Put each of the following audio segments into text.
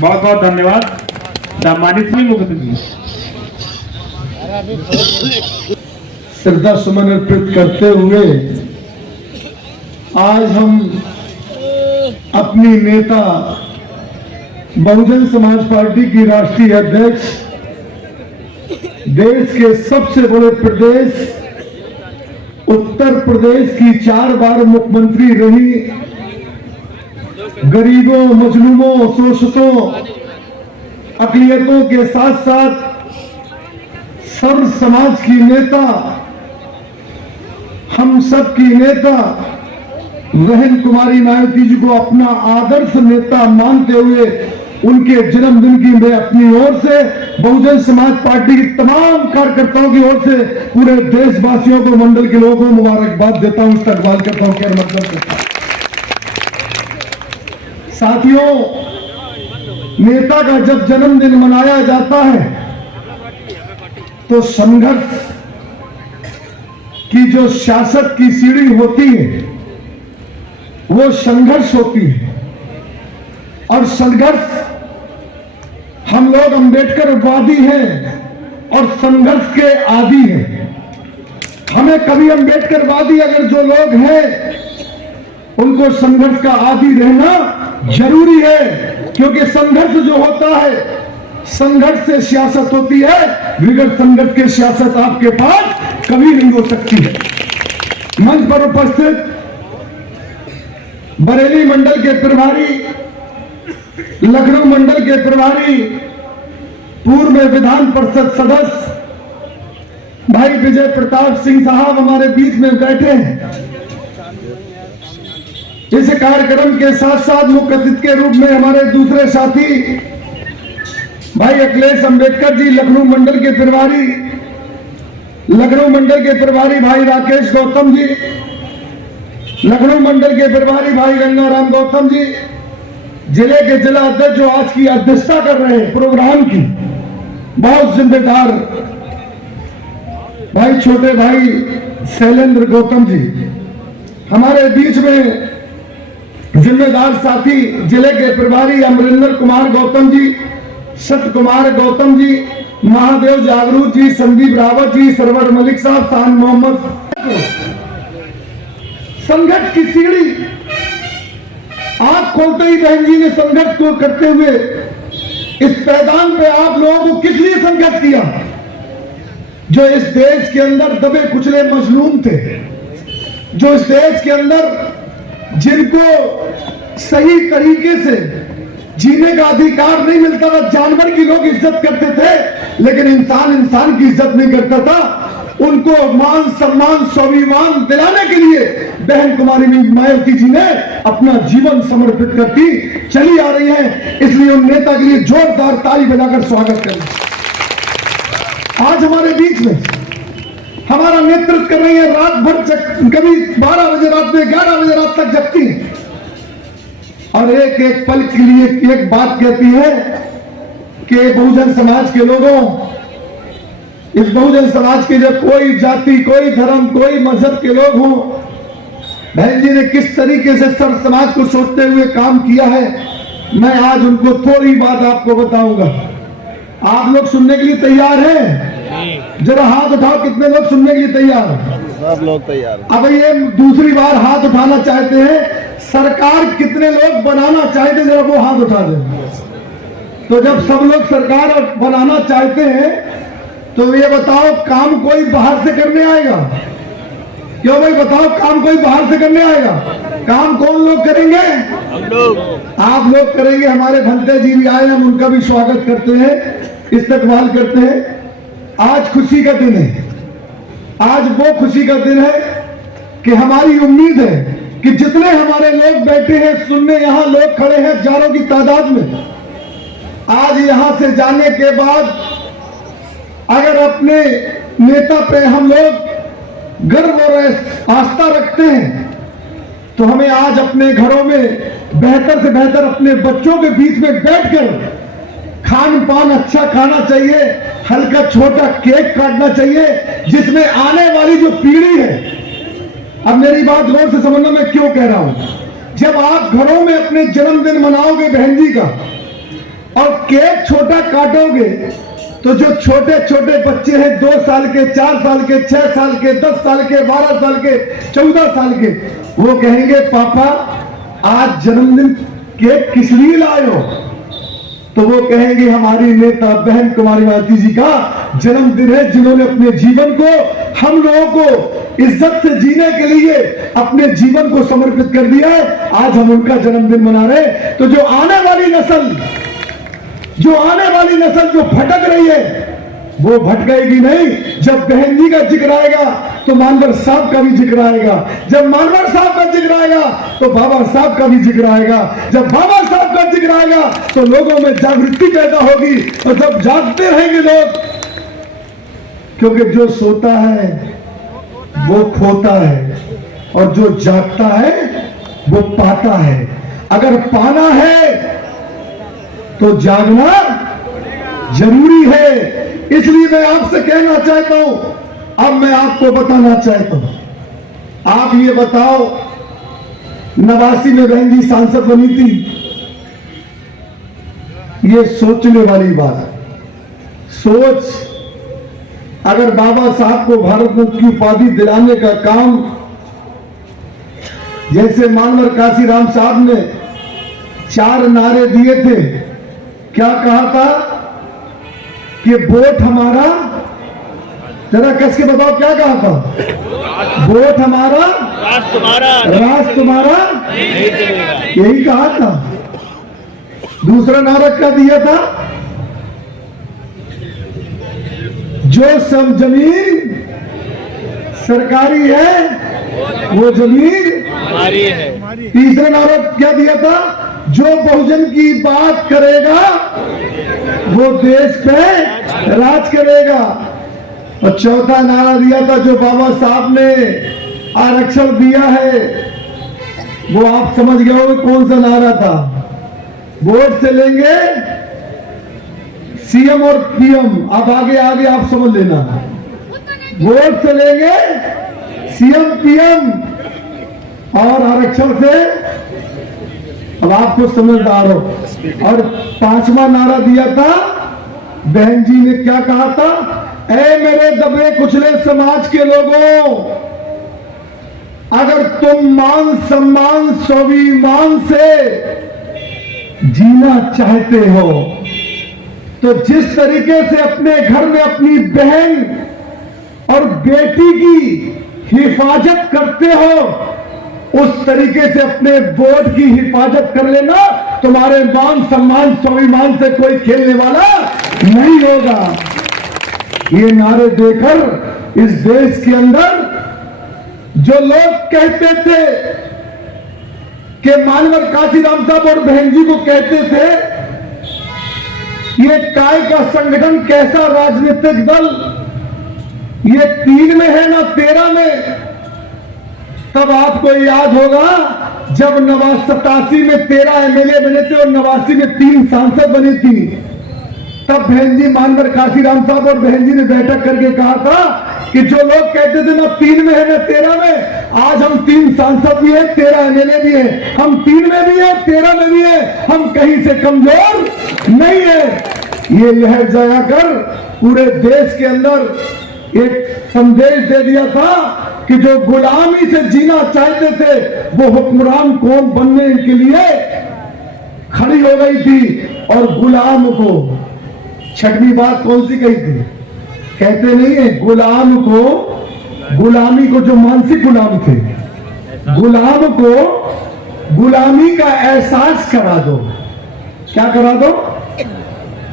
बहुत बहुत धन्यवाद। सम्मानित मुख्यमंत्री श्रद्धा सुमन अर्पित करते हुए आज हम अपनी नेता बहुजन समाज पार्टी की राष्ट्रीय अध्यक्ष, देश के सबसे बड़े प्रदेश उत्तर प्रदेश की 4 बार मुख्यमंत्री रही, गरीबों, मजलूमों, शोषितों, अकलियतों के साथ साथ सर्व समाज की नेता, हम सब की नेता बहन कुमारी मायावती जी को अपना आदर्श नेता मानते हुए उनके जन्मदिन की मैं अपनी ओर से बहुजन समाज पार्टी की तमाम कार्यकर्ताओं की ओर से पूरे देशवासियों को, मंडल के लोगों को मुबारकबाद देता हूं, इस्तकबाल करता हूं, खैर मकदम करता हूं। साथियों, नेता का जब जन्मदिन मनाया जाता है तो संघर्ष की जो सियासत की सीढ़ी होती है वो संघर्ष होती है, और संघर्ष हम लोग अम्बेडकरवादी हैं और संघर्ष के आदी हैं। हमें कभी अम्बेडकरवादी अगर जो लोग हैं उनको संघर्ष का आदी रहना जरूरी है, क्योंकि संघर्ष जो होता है, संघर्ष से सियासत होती है, बगैर संघर्ष के सियासत आपके पास कभी नहीं हो सकती है। मंच पर उपस्थित बरेली मंडल के प्रभारी, लखनऊ मंडल के प्रभारी, पूर्व विधान परिषद सदस्य भाई विजय प्रताप सिंह साहब हमारे बीच में बैठे हैं। इस कार्यक्रम के साथ साथ मुख्य अतिथि के रूप में हमारे दूसरे साथी भाई अखिलेश अंबेडकर जी, लखनऊ मंडल के प्रभारी, लखनऊ मंडल के प्रभारी भाई राकेश गौतम जी, लखनऊ मंडल के प्रभारी भाई गंगाराम गौतम जी, जिले के जिला अध्यक्ष जो आज की अध्यक्षता कर रहे हैं प्रोग्राम की, बहुत जिम्मेदार भाई छोटे भाई शैलेंद्र गौतम जी, हमारे बीच में जिम्मेदार साथी जिले के प्रभारी अमरिंदर कुमार गौतम जी, सत्य कुमार गौतम जी, महादेव जागरूक जी, संदीप रावत जी, सरवर मलिक साहब, शान मोहम्मद। संघर्ष की सीढ़ी आप खोलते ही बहन जी ने संघर्ष को करते हुए इस मैदान पे आप लोगों को किस लिए संघर्ष किया? जो इस देश के अंदर दबे कुचले मजलूम थे, जो इस देश के अंदर जिनको सही तरीके से जीने का अधिकार नहीं मिलता था, जानवर की लोग इज्जत करते थे लेकिन इंसान की इज्जत नहीं करता था, उनको मान सम्मान स्वाभिमान दिलाने के लिए बहन कुमारी मायावती जी ने अपना जीवन समर्पित करती चली आ रही है। इसलिए उन नेता के लिए जोरदार ताली बजाकर स्वागत करें। आज हमारे बीच में हमारा नेतृत्व कर रही है, रात भर कभी 12 बजे रात में 11 बजे रात तक जगती है और एक एक पल के लिए एक बात कहती है कि बहुजन समाज के लोगों, इस बहुजन समाज के जो कोई जाति, कोई धर्म, कोई मजहब के लोग हों, बहन जी ने किस तरीके से सर्व समाज को सोचते हुए काम किया है, मैं आज उनको थोड़ी बात आपको बताऊंगा। आप लोग सुनने के लिए तैयार हैं? जरा हाथ उठाओ, कितने लोग सुनने के लिए तैयार हैं? सब लोग तैयार। अब ये दूसरी बार हाथ उठाना चाहते हैं, सरकार कितने लोग बनाना चाहते, जरा वो हाथ उठा दें। तो जब सब लोग सरकार बनाना चाहते हैं तो ये बताओ काम कोई बाहर से करने आएगा? क्यों भाई बताओ, काम कोई बाहर से करने आएगा? काम कौन लोग करेंगे? हम लोग। आप लोग करेंगे। हमारे भंते जी भी आए, हम उनका भी स्वागत करते हैं, इस्तकबाल करते हैं। आज खुशी का दिन है, आज वो खुशी का दिन है कि हमारी उम्मीद है कि जितने हमारे लोग बैठे हैं सुनने, यहाँ लोग खड़े हैं हजारों की तादाद में, आज यहाँ से जाने के बाद अगर अपने नेता पे हम लोग गर्व और आस्था रखते हैं तो हमें आज अपने घरों में बेहतर से बेहतर अपने बच्चों के बीच में बैठकर खान पान अच्छा खाना चाहिए, हल्का छोटा केक काटना चाहिए, जिसमें आने वाली जो पीढ़ी है, अब मेरी बात गौर से समझना मैं क्यों कह रहा हूं, जब आप घरों में अपने जन्मदिन मनाओगे बहन जी का, और केक छोटा काटोगे तो जो छोटे छोटे बच्चे हैं 2 साल के, 4 साल के, 6 साल के, 10 साल के, 12 साल के, 14 साल के, वो कहेंगे पापा आज जन्मदिन केक किस लिए लाए हो? तो वो कहेंगे हमारी नेता बहन कुमारी मालती जी का जन्मदिन है, जिन्होंने अपने जीवन को हम लोगों को इज्जत से जीने के लिए अपने जीवन को समर्पित कर दिया है। आज हम उनका जन्मदिन मना रहे हैं। तो जो आने वाली नस्ल जो भटक रही है वो भटकेगी नहीं। जब बहन जी का जिक्र आएगा तो मानवर साहब का भी जिक्र आएगा, जब मानवर साहब का जिक्र आएगा तो बाबा साहब का भी जिक्र आएगा, जब बाबा साहब का जिक्र आएगा तो लोगों में जागृति पैदा होगी। और जब जागते रहेंगे लोग, क्योंकि जो सोता है वो खोता है और जो जागता है वो पाता है। अगर पाना है तो जागना जरूरी है। इसलिए मैं आपसे कहना चाहता हूं, अब मैं आपको बताना चाहता हूं, आप ये बताओ 89 में बहन जी सांसद बनी थी, ये सोचने वाली बात है। सोच, अगर बाबा साहब को भारत रत्न की उपाधि दिलाने का काम जैसे मानवर काशीराम साहब ने 4 नारे दिए थे, क्या कहा था कि वोट हमारा, जरा कस के बताओ क्या कहा था? वोट हमारा राज तुम्हारा, यही कहा था। दूसरा नारा क्या दिया था? जो सब जमीन सरकारी है वो जमीन हमारी है। तीसरा नारा क्या दिया था? जो बहुजन की बात करेगा वो देश पे राज करेगा। और चौथा नारा दिया था जो बाबा साहब ने आरक्षण दिया है, वो आप समझ गए हो कौन सा नारा था? वोट से लेंगे सीएम और पीएम। अब आगे आगे आप समझ लेना, वोट से लेंगे सीएम पीएम और आरक्षण से, अब आपको समझदार हो। और 5वां नारा दिया था, बहन जी ने क्या कहा था? ऐ मेरे दबे कुचले समाज के लोगों, अगर तुम मान सम्मान स्वाभिमान से जीना चाहते हो तो जिस तरीके से अपने घर में अपनी बहन और बेटी की हिफाजत करते हो, उस तरीके से अपने वोट की हिफाजत कर लेना। तुम्हारे मान सम्मान स्वाभिमान से कोई खेलने वाला नहीं होगा। ये नारे देकर इस देश के अंदर जो लोग कहते थे कि मानवर काशीराम साहब और बहन जी को कहते थे ये काय का संगठन, कैसा राजनीतिक दल, ये 3 में है ना 13 में, तब आपको याद होगा जब 87 में 13 एमएलए बने थे और 89 में 3 सांसद बनी थी, तब बहन जी मानवर काशीराम साहब और बहन जी ने बैठक करके कहा था कि जो लोग कहते थे ना 3 में है ना 13 में, आज हम 3 सांसद भी है, 13 एमएलए भी है, हम 3 में भी है, 13 में भी है, हम कहीं से कमजोर नहीं है। ये लहर जगाकर पूरे देश के अंदर एक संदेश दे दिया था कि जो गुलामी से जीना चाहते थे वो हुक्मरान कौन बनने के लिए खड़ी हो गई थी। और गुलाम को, 6वीं बात कौन सी कही थी? कहते नहीं है गुलाम को, गुलामी को, जो मानसिक गुलाम थे, गुलाम को गुलामी का एहसास करा दो। क्या करा दो?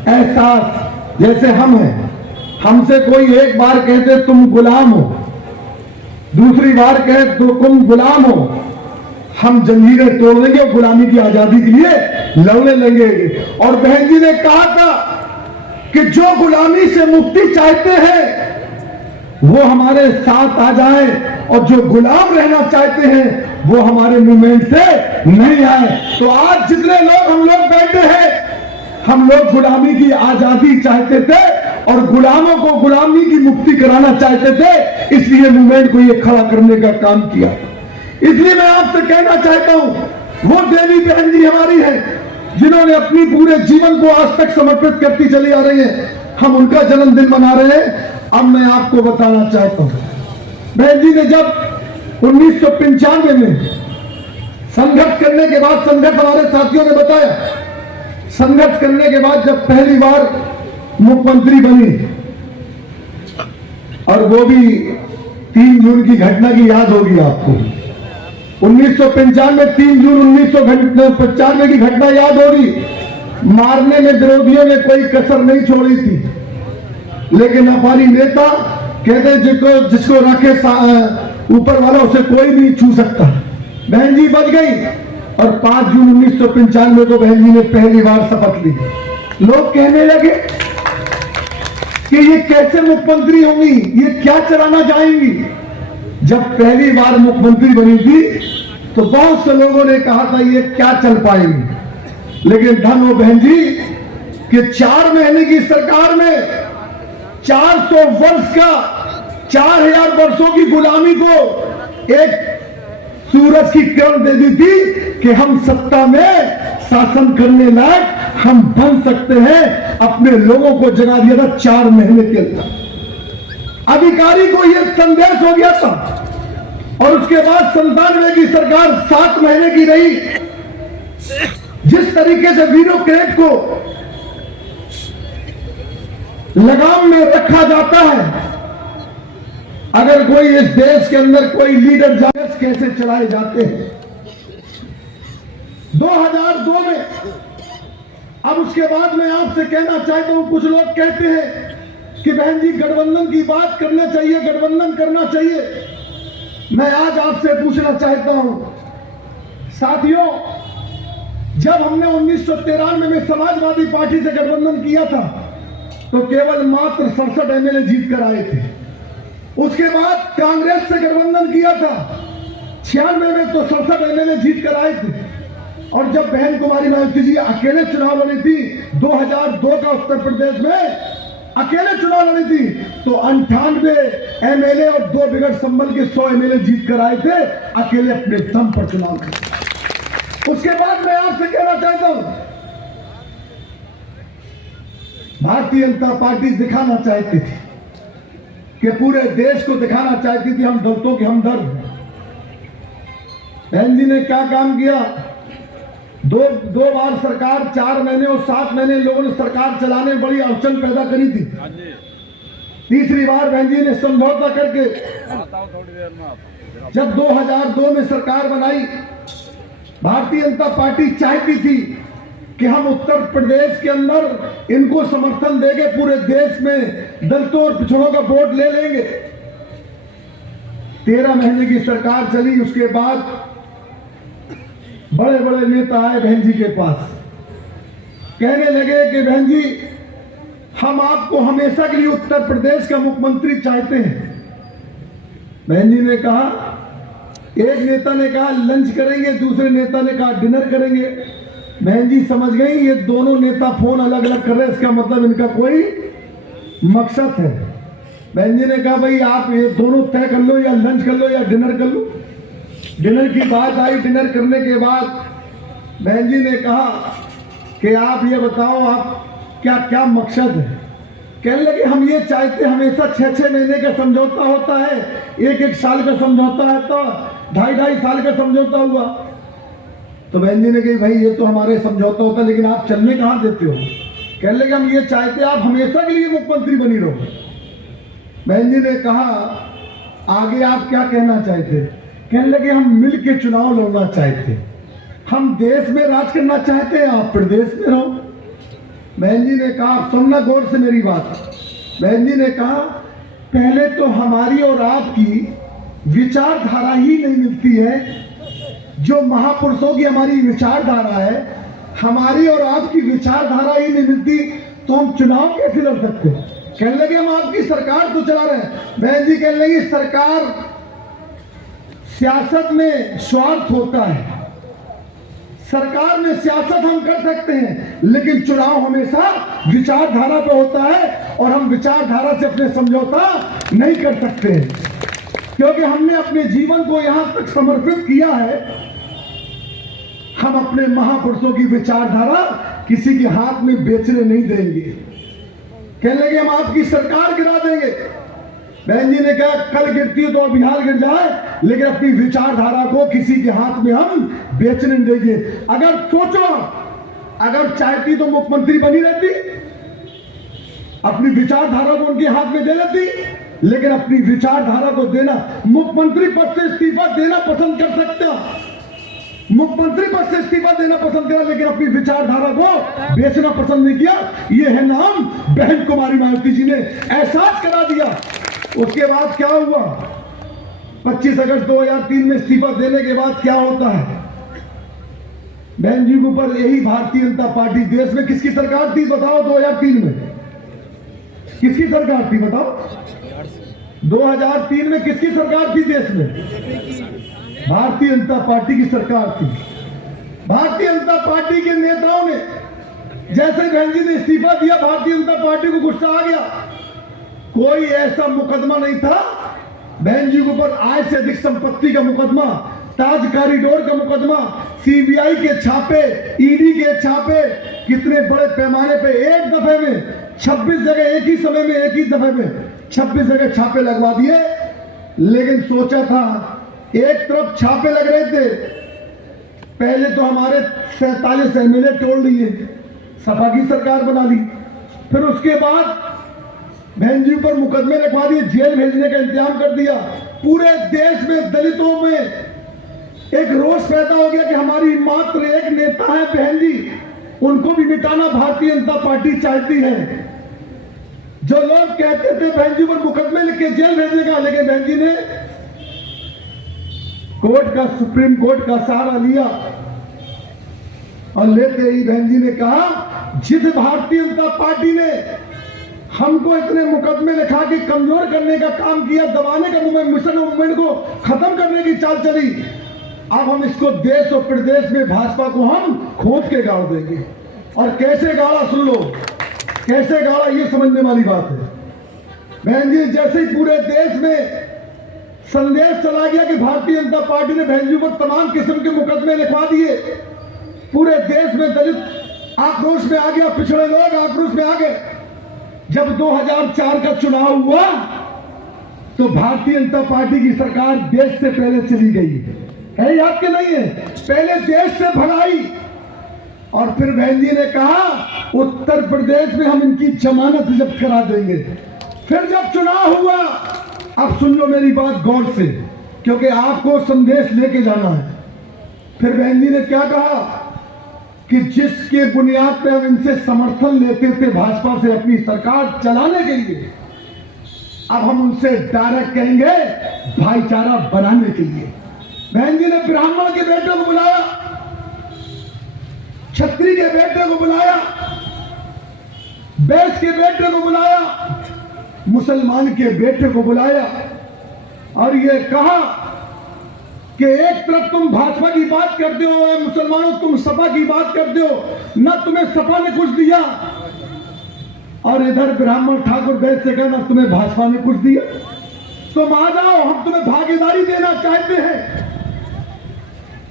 एहसास। जैसे हम हैं, हमसे कोई एक बार कहते तुम गुलाम हो, दूसरी बार कहे तो तुम गुलाम हो, हम जंजीरें तोड़ देंगे और गुलामी की आजादी के लिए लड़ने लगेंगे। और बहन जी ने कहा था कि जो गुलामी से मुक्ति चाहते हैं वो हमारे साथ आ जाए और जो गुलाम रहना चाहते हैं वो हमारे मूवमेंट से नहीं आए। तो आज जितने लोग हम लोग बैठे हैं, हम लोग गुलामी की आजादी चाहते थे और गुलामों को गुलामी की मुक्ति कराना चाहते थे, इसलिए मूवमेंट को ये खड़ा करने का काम किया। इसलिए मैं आपसे कहना चाहता हूं, वो देवी बहन जी हमारी है, जिन्होंने अपनी पूरे जीवन को आज तक समर्पित करती चली आ रही है, हम उनका जन्मदिन मना रहे हैं। अब मैं आपको बताना चाहता हूं, बहन जी ने जब 1995 में संघर्ष करने के बाद, संघर्ष हमारे साथियों ने बताया, संघर्ष करने के बाद जब पहली बार मुख्यमंत्री बनी, और वो भी 3 जून की घटना की याद होगी आपको, 1995 3 जून 1995 की घटना याद होगी। मारने में विरोधियों ने कोई कसर नहीं छोड़ी थी, लेकिन हमारी नेता कहते जिसको रखे ऊपर वाला उसे कोई नहीं छू सकता। बहन जी बच गई और 5 जून 1995 को बहन जी ने पहली बार शपथ ली। लोग कहने लगे कि ये कैसे मुख्यमंत्री होंगी, ये क्या चलाना चाहेंगी। जब पहली बार मुख्यमंत्री बनी थी तो बहुत से लोगों ने कहा था ये क्या चल पाएंगी, लेकिन धन हो बहन जी कि 4 महीने की सरकार में 400 वर्ष का, 4000 वर्षों की गुलामी को एक सूरज की किरण दे दी थी कि हम सत्ता में शासन करने लायक हम बन सकते हैं। अपने लोगों को जगा दिया था 4 महीने के अंदर। अधिकारी को यह संदेश हो गया था, और उसके बाद 97 की सरकार 7 महीने की रही। जिस तरीके से ब्यूरोक्रेट को लगाम में रखा जाता है, अगर कोई इस देश के अंदर कोई लीडर जाए कैसे चलाए जाते हैं। 2002 में, अब उसके बाद मैं आपसे कहना चाहता हूं, कुछ लोग कहते हैं कि बहन जी गठबंधन की बात करना चाहिए, गठबंधन करना चाहिए। मैं आज आपसे पूछना चाहता हूं साथियों, जब हमने 1993 में समाजवादी पार्टी से गठबंधन किया था तो केवल मात्र 67 एमएलए जीत कर आए थे। उसके बाद कांग्रेस से गठबंधन किया था, 96 में तो 67 एमएलए जीत कर आए थे। और जब बहन कुमारी मायावती जी अकेले चुनाव लड़ी थी 2002 का उत्तर प्रदेश में, अकेले चुनाव लड़ी थी तो 98 एमएलए और 2 बिगड़ संभल के 100 एमएलए जीत कर आए थे, अकेले अपने दम पर चुनाव लड़े। उसके बाद मैं आपसे कहना चाहता हूं, भारतीय जनता पार्टी दिखाना चाहती थी कि पूरे देश को दिखाना चाहती थी हम दलितों के हमदर्द हैं। बहन जी ने क्या काम किया, दो बार सरकार, 4 महीने और 7 महीने लोगों ने सरकार चलाने में बड़ी अड़चन पैदा करी थी। तीसरी बार बहन जी ने समझौता करके जब 2002 में सरकार बनाई, भारतीय जनता पार्टी चाहती थी कि हम उत्तर प्रदेश के अंदर इनको समर्थन देंगे, पूरे देश में दलितों और पिछड़ों का वोट ले लेंगे। 13 महीने की सरकार चली, उसके बाद बड़े बड़े नेता आए बहन जी के पास, कहने लगे कि बहन जी हम आपको हमेशा के लिए उत्तर प्रदेश का मुख्यमंत्री चाहते हैं। बहन जी ने कहा, एक नेता ने कहा लंच करेंगे, दूसरे नेता ने कहा डिनर करेंगे। बहन जी समझ गई ये दोनों नेता फोन अलग अलग कर रहे हैं, इसका मतलब इनका कोई मकसद है। बहन जी ने कहा भाई आप ये दोनों तय कर लो, या लंच कर लो या डिनर कर लो। डिनर की बात आई, डिनर करने के बाद बहन जी ने कहा कि आप ये बताओ आप क्या क्या मकसद है। कहने लगे हम ये चाहते, हमेशा 6-6 महीने का समझौता होता है, 1-1 साल का समझौता है, तो 2.5-2.5 साल का समझौता हुआ। तो बहन जी ने कही भाई ये तो हमारे समझौता होता है, लेकिन आप चलने कहाँ देते हो। कहने लगे हम ये चाहते आप हमेशा के लिए मुख्यमंत्री बनी रहो। बहन जी ने कहा आगे आप क्या कहना चाहते। कहने लगे हम मिल के चुनाव लड़ना चाहते, हम देश में राज करना चाहते हैं, आप प्रदेश में रहो। बहन जी ने कहा, सुनना गौर से मेरी बात। बहन जी ने कहा पहले तो हमारी और आपकी विचारधारा ही नहीं मिलती है, जो महापुरुषों की हमारी विचारधारा है, हमारी और आपकी विचारधारा ही नहीं मिलती, तो हम चुनाव कैसे लड़ सकते। कहने लगे हम आपकी सरकार तो चला रहे हैं। बहन जी कहने लगी सरकार, सियासत में स्वार्थ होता है, सरकार में सियासत हम कर सकते हैं, लेकिन चुनाव हमेशा विचारधारा पे होता है, और हम विचारधारा से अपने समझौता नहीं कर सकते हैं, क्योंकि हमने अपने जीवन को यहां तक समर्पित किया है। हम अपने महापुरुषों की विचारधारा किसी के हाथ में बेचने नहीं देंगे। कहने लगे हम आपकी सरकार गिरा देंगे। बहन जी ने कहा कल गिरती है तो अब बिहार गिर जाए, लेकिन अपनी विचारधारा को किसी के हाथ में हम बेचने नहीं देंगे। अगर सोचो, अगर चाहती तो मुख्यमंत्री बनी रहती, अपनी विचारधारा को उनके हाथ में दे देती, लेकिन अपनी विचारधारा को देना, मुख्यमंत्री पद से इस्तीफा देना पसंद कर सकता, मुख्यमंत्री पद से इस्तीफा देना पसंद किया, लेकिन अपनी विचारधारा को बेचना पसंद नहीं किया। ये है नाम बहन कुमारी मायावती जी ने एहसास करा दिया। उसके बाद क्या हुआ? 25 अगस्त 2003 में इस्तीफा देने के बाद क्या होता है? बहन जी के ऊपर यही भारतीय जनता पार्टी, देश में किसकी सरकार थी बताओ? 2003 में किसकी सरकार थी बताओ? 2003 में किसकी सरकार थी देश में? भारतीय जनता पार्टी की सरकार थी। भारतीय जनता पार्टी के नेताओं ने, जैसे बहन जी ने इस्तीफा दिया, भारतीय जनता पार्टी को गुस्सा आ गया। कोई ऐसा मुकदमा नहीं था बहन जी के ऊपर, आय से अधिक संपत्ति का मुकदमा, ताज कॉरिडोर का मुकदमा, सीबीआई के छापे, ईडी के छापे, कितने बड़े पैमाने पे एक दफे में 26 जगह, एक ही समय में, एक ही दफे में 26 जगह छापे लगवा दिए। लेकिन सोचा था, एक तरफ छापे लग रहे थे, पहले तो हमारे 47 एमएलए तोड़ लिए, सपा की सरकार बना ली, फिर उसके बाद बहन जी पर मुकदमे लिखवा दिए, जेल भेजने का इंतजाम कर दिया। पूरे देश में दलितों में एक रोष पैदा हो गया कि हमारी मात्र एक नेता है बहन जी, उनको भी मिटाना भारतीय जनता पार्टी चाहती है। जो लोग कहते थे बहन जी पर मुकदमे लिख के जेल भेजने का, लेकिन बहन जी ने कोर्ट का, सुप्रीम कोर्ट का सहारा लिया और लेते ही बहन जी ने कहा, जिस भारतीय जनता पार्टी ने हमको इतने मुकदमे लिखा के कमजोर करने का काम किया, दबाने का मिशन मूवमेंट को खत्म करने की चाल चली, अब हम इसको देश और प्रदेश में भाजपा को हम खोद के गाड़ देंगे। और कैसे गाड़ा सुन लो, कैसे गाड़ा ये समझने वाली बात है। बहन जी, जैसे ही पूरे देश में संदेश चला गया कि भारतीय जनता पार्टी ने बहन जी को तमाम किस्म के मुकदमे लिखवा दिए, पूरे देश में दलित आक्रोश में आ गया, पिछड़े लोग आक्रोश में आ गए। जब 2004 का चुनाव हुआ तो भारतीय जनता पार्टी की सरकार देश से पहले चली गई है, याद के नहीं है? पहले देश से भगाई और फिर बहन जी ने कहा उत्तर प्रदेश में हम इनकी जमानत जब्त करा देंगे। फिर जब चुनाव हुआ, अब सुन लो मेरी बात गौर से, क्योंकि आपको संदेश लेके जाना है। फिर बहन जी ने क्या कहा कि जिसके बुनियाद पे हम इनसे समर्थन लेते थे भाजपा से अपनी सरकार चलाने के लिए, अब हम उनसे डायरेक्ट कहेंगे भाईचारा बनाने के लिए। बहन जी ने ब्राह्मण के बेटे को बुलाया, छत्री के बेटे को बुलाया, बैस के बेटे को बुलाया, मुसलमान के बेटे को बुलाया और ये कहा कि एक तरफ तुम भाजपा की बात करते हो, मुसलमानों तुम सपा की बात करते हो, न तुम्हें सपा ने कुछ दिया, और इधर ब्राह्मण ठाकुर बैठ से कहना तुम्हें भाजपा ने कुछ दिया, तुम आ जाओ, हम तुम्हें भागीदारी देना चाहते हैं।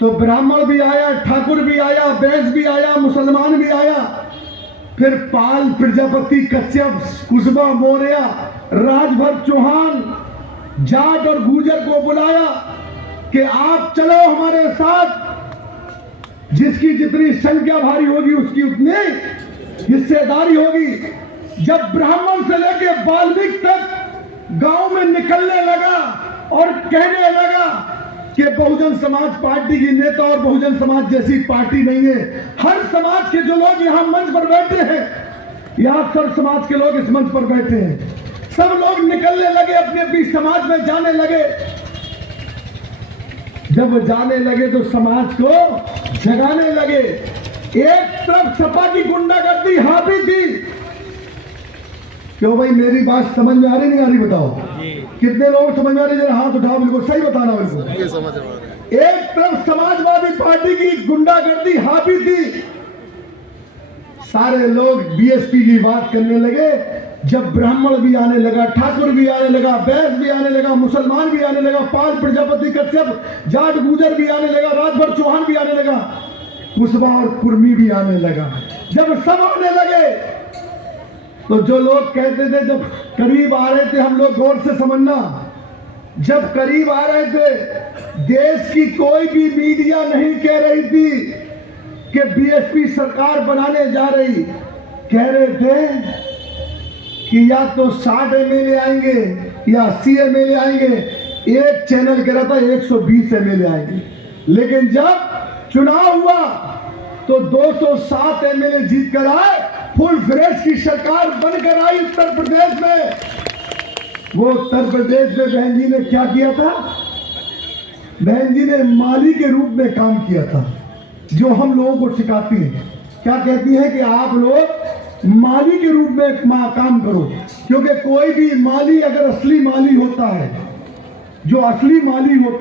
तो ब्राह्मण भी आया, ठाकुर भी आया, बैस भी आया, मुसलमान भी आया, फिर पाल, प्रजापति, कश्यप, कुशबा, मौर्य, राजभर, चौहान, जाट और गुर्जर को बुलाया कि आप चलो हमारे साथ, जिसकी जितनी संख्या भारी होगी उसकी उतनी हिस्सेदारी होगी। जब ब्राह्मण से लेके वाल्मीकि तक गांव में निकलने लगा और कहने लगा कि बहुजन समाज पार्टी की नेता और बहुजन समाज जैसी पार्टी नहीं है, हर समाज के जो लोग यहाँ मंच पर बैठे हैं, यहाँ सब समाज के लोग इस मंच पर बैठे हैं, सब लोग निकलने लगे, अपने अपनी समाज में जाने लगे। जब जाने लगे तो समाज को जगाने लगे। एक तरफ सपा की गुंडागर्दी हावी थी। क्यों भाई, मेरी बात समझ में आ रही नहीं आ रही बताओ? कितने लोग समझ में आ रही? जरा हाथ उठाओ, बिल्कुल सही बताना बिल्कुल। एक तरफ समाजवादी पार्टी की गुंडागर्दी हावी थी, सारे लोग बीएसपी की बात करने लगे। जब ब्राह्मण भी आने लगा, ठाकुर भी आने लगा, बैस भी आने लगा, मुसलमान भी आने लगा, पाल, प्रजापति, कश्यप, जाट, गुर्जर भी आने लगा, राजभर, चौहान भी आने लगा, कुशवा और कुर्मी भी आने लगा। जब सब आने लगे तो जो लोग कहते थे, जब करीब आ रहे थे, हम लोग गौर से समझना, जब करीब आ रहे थे, देश की कोई भी मीडिया नहीं कह रही थी कि बीएसपी सरकार बनाने जा रही। कह रहे थे कि या तो 60 एमएलए आएंगे या 80 एमएलए आएंगे। एक चैनल कह रहा था 120 एमएलए आएंगे। लेकिन जब चुनाव हुआ तो 207 एमएलए जीत कर आए, फुल फ्रेश की सरकार बनकर आई उत्तर प्रदेश में। वो उत्तर प्रदेश में बहन जी ने क्या किया था? बहन जी ने माली के रूप में काम किया था, जो हम लोगों को सिखाती है। क्या कहती है कि आप लोग माली के रूप में काम करो, क्योंकि कोई भी माली अगर असली माली होता है, जो असली माली होता